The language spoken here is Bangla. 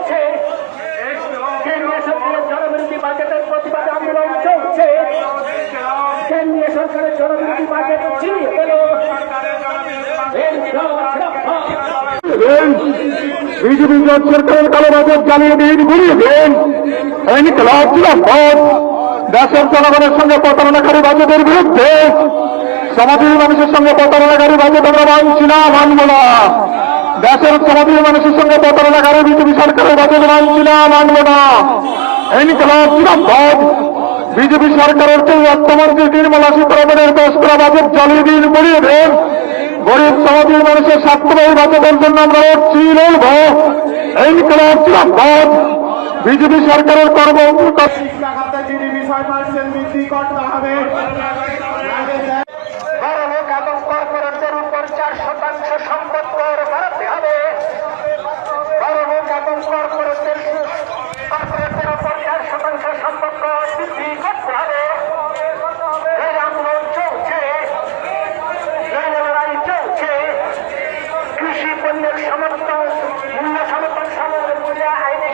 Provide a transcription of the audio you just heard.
চলছে, কেন্দ্রীয় সরকারের জনবিরোধী বাজেটের প্রতিবাদে আন্দোলন চলছে, কেন্দ্রীয় সরকারের জনবিরোধী বাজেট ছিনিয়ে গেল। বিজেপি সরকারের কালো বাজেট জ্বালিয়ে দিন, ঘুরিয়ে দিন। ইনকিলাব জিন্দাবাদ। দেশের জনগণের সঙ্গে প্রতারণাকারী বাজেটের বিরুদ্ধে, সমাজের মানুষের সঙ্গে প্রতারণাকারী বাজেট আমরা মানছি না, মানব না। দেশের সমাজের মানুষের সঙ্গে প্রতারণাকারী বিজেপি সরকারের বাজেট মানছি না, মানব না। ইনকিলাব জিন্দাবাদ। বিজেপি সরকারের সেই অর্থমন্ত্রী নির্মলা সীতারামনের পেশ করা বাজেট জ্বালিয়ে দিন, ঘুরিয়ে দিন। গরিব সমাজের মানুষের স্বার্থবাহী বাজেটের জন্য আমরা লড়ছি, লড়ব। ইনকিলাব জিন্দাবাদ। বিজেপি সরকারের বৃদ্ধি করতে হবে। বড় লোক এবং কর্পোরেটদের উপর 4% সম্পদ কর বাড়াতে হবে। বড় লোক এবং কর্পোরেটদের উপর 4% সম্পদ কর বৃদ্ধি করতে হবে। এই আন্দোলন চলছে, এই লড়াই চলছে। কৃষি পণ্যের মূল্য সমর্থন মূল্য আইনে